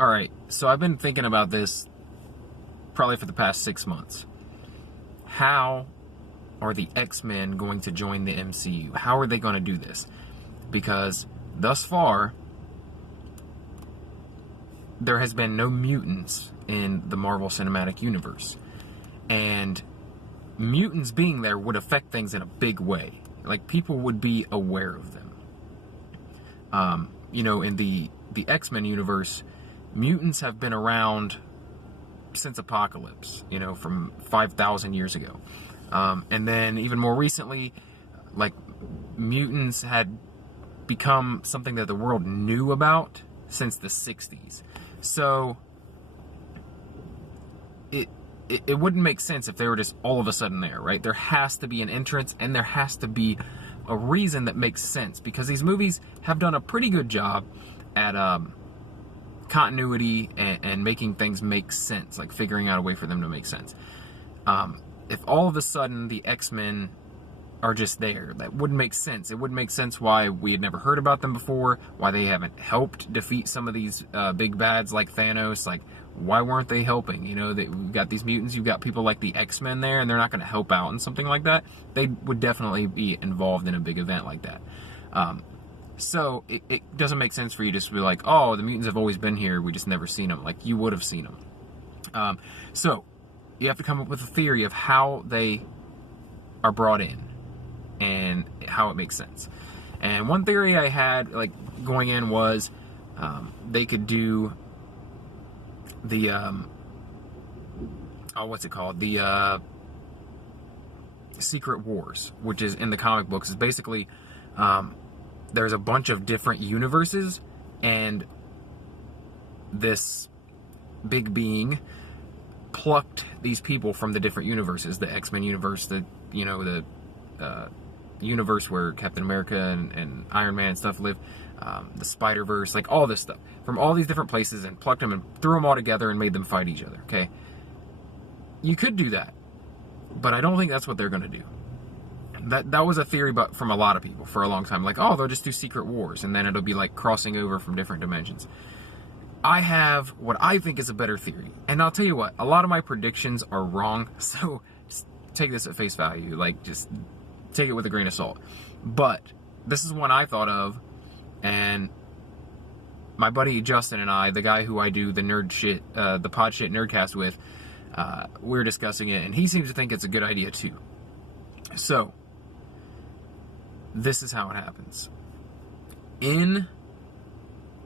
Alright, so I've been thinking about this probably for the past 6 months. How are the X-Men going to join the MCU? How are they going to do this? Because thus far, there has been no mutants in the Marvel Cinematic Universe. And mutants being there would affect things in a big way. Like, people would be aware of them. In the X-Men universe, mutants have been around since Apocalypse, from 5,000 years ago. And then even more recently, like, mutants had become something that the world knew about since the 60s. So it wouldn't make sense if they were just all of a sudden there, right? There has to be an entrance, and there has to be a reason that makes sense, because these movies have done a pretty good job at continuity and making things make sense, like figuring out a way for them to make sense. If all of a sudden the X-Men are just there, that wouldn't make sense. It wouldn't make sense why we had never heard about them before, why they haven't helped defeat some of these big bads like Thanos. Like, why weren't they helping? We've got these mutants, you've got people like the X-Men there, and they're not going to help out in something like that. They would definitely be involved in a big event like that. So it doesn't make sense for you just to be like, oh, the mutants have always been here, we just never seen them. Like, you would have seen them. So you have to come up with a theory of how they are brought in and how it makes sense. And one theory I had, like, going in was they could do the what's it called? The Secret Wars, which is in the comic books, is basically there's a bunch of different universes, and this big being plucked these people from the different universes. The X-Men universe, the universe where Captain America and Iron Man and stuff live, the Spider-Verse, like all this stuff from all these different places, and plucked them and threw them all together and made them fight each other. Okay, you could do that, but I don't think that's what they're going to do. That was a theory, but from a lot of people for a long time, like, oh, they'll just do Secret Wars, and then it'll be like crossing over from different dimensions. I have what I think is a better theory, and I'll tell you what, a lot of my predictions are wrong, so just take this at face value, like, just take it with a grain of salt. But this is one I thought of, and my buddy Justin and I, the guy who I do the nerd shit, the pod shit nerdcast with, we're discussing it, and he seems to think it's a good idea too. So this is how it happens.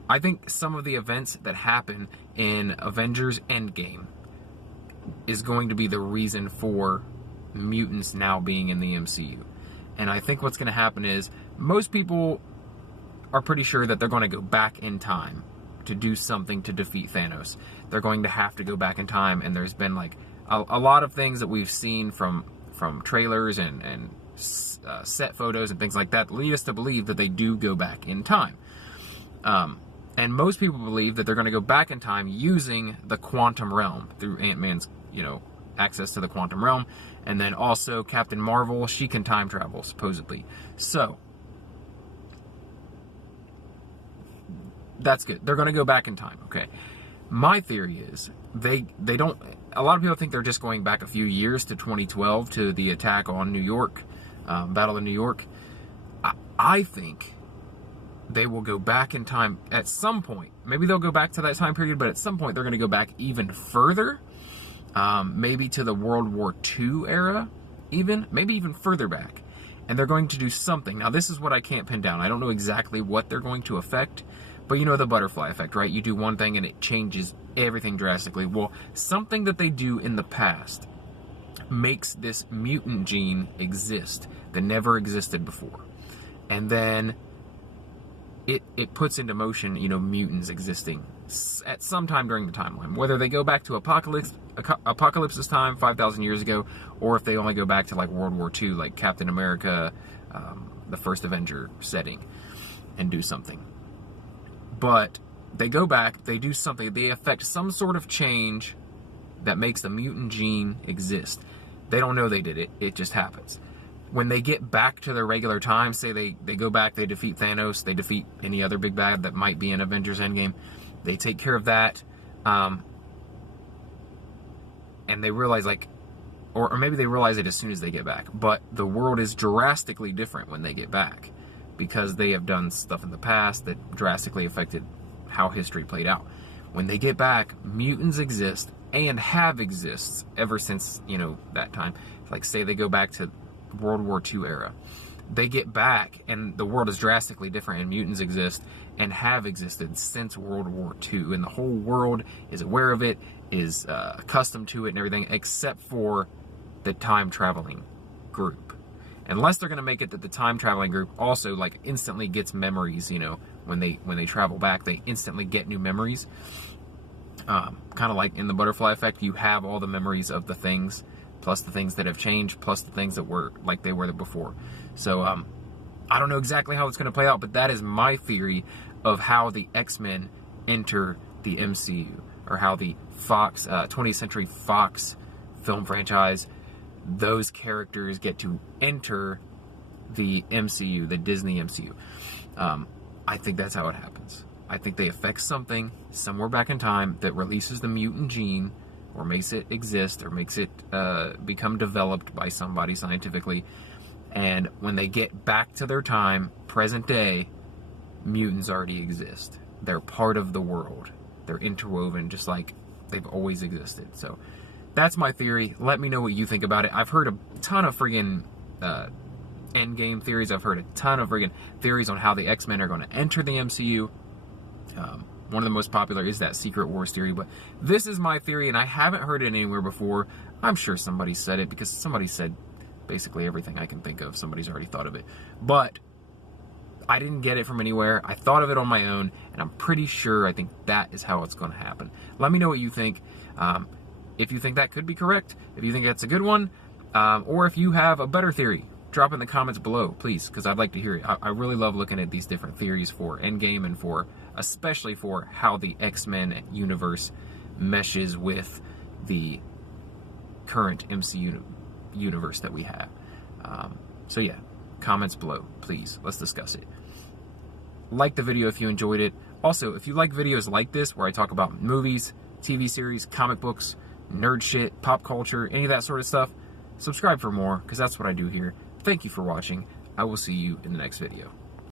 I think some of the events that happen in Avengers Endgame is going to be the reason for mutants now being in the MCU. And I think what's going to happen is, most people are pretty sure that they're going to go back in time to do something to defeat Thanos. They're going to have to go back in time, and there's been like a lot of things that we've seen from trailers and set photos and things like that lead us to believe that they do go back in time. And most people believe that they're going to go back in time using the quantum realm through Ant-Man's, access to the quantum realm. And then also Captain Marvel, she can time travel, supposedly. So that's good. They're going to go back in time, okay? My theory is they don't... A lot of people think they're just going back a few years to 2012, to the attack on New York, Battle of New York. I think they will go back in time at some point. Maybe they'll go back to that time period, but at some point they're going to go back even further. Maybe to the World War II era, maybe even further back. And they're going to do something. Now, this is what I can't pin down. I don't know exactly what they're going to affect, but you know the butterfly effect, right? You do one thing and it changes everything drastically. Well, something that they do in the past makes this mutant gene exist that never existed before. And then it puts into motion, mutants existing at some time during the timeline. Whether they go back to Apocalypse's time, 5,000 years ago, or if they only go back to like World War II, like Captain America, the first Avenger setting, and do something. But they go back, they do something, they affect some sort of change that makes the mutant gene exist. They don't know they did it, it just happens. When they get back to their regular time, say they go back, they defeat Thanos, they defeat any other big bad that might be in Avengers Endgame, They take care of that, and they realize, like, or maybe they realize it as soon as they get back, but the world is drastically different when they get back, because they have done stuff in the past that drastically affected how history played out. When they get back, mutants exist and have exists ever since, you know, that time. Like, say they go back to World War II era. They get back and the world is drastically different, and mutants exist and have existed since World War II. And the whole world is aware of it, is accustomed to it and everything, except for the time traveling group. Unless they're going to make it that the time traveling group also, like, instantly gets memories, you know, when they travel back, they instantly get new memories. Kind of like in the butterfly effect, you have all the memories of the things, plus the things that have changed, plus the things that were like they were before. So I don't know exactly how it's going to play out, but that is my theory of how the X-Men enter the MCU, or how the Fox 20th Century Fox film franchise, those characters get to enter the MCU, the Disney MCU. I think that's how it happens. I think they affect something somewhere back in time that releases the mutant gene, or makes it exist, or makes it become developed by somebody scientifically. And when they get back to their time, present day, mutants already exist. They're part of the world. They're interwoven just like they've always existed. So that's my theory. Let me know what you think about it. I've heard a ton of friggin' Endgame theories. I've heard a ton of friggin' theories on how the X-Men are going to enter the MCU. One of the most popular is that Secret Wars theory, but this is my theory, and I haven't heard it anywhere before. I'm sure somebody said it, because somebody said basically everything I can think of. Somebody's already thought of it. But I didn't get it from anywhere. I thought of it on my own, and I'm pretty sure I think that is how it's going to happen. Let me know what you think. If you think that could be correct, if you think that's a good one, or if you have a better theory, drop in the comments below, please, because I'd like to hear it. I really love looking at these different theories for Endgame, and for especially for how the X-Men universe meshes with the current MCU universe that we have. So yeah, comments below, please. Let's discuss it. Like the video if you enjoyed it. Also, if you like videos like this, where I talk about movies, TV series, comic books, nerd shit, pop culture, any of that sort of stuff, subscribe for more, because that's what I do here. Thank you for watching. I will see you in the next video.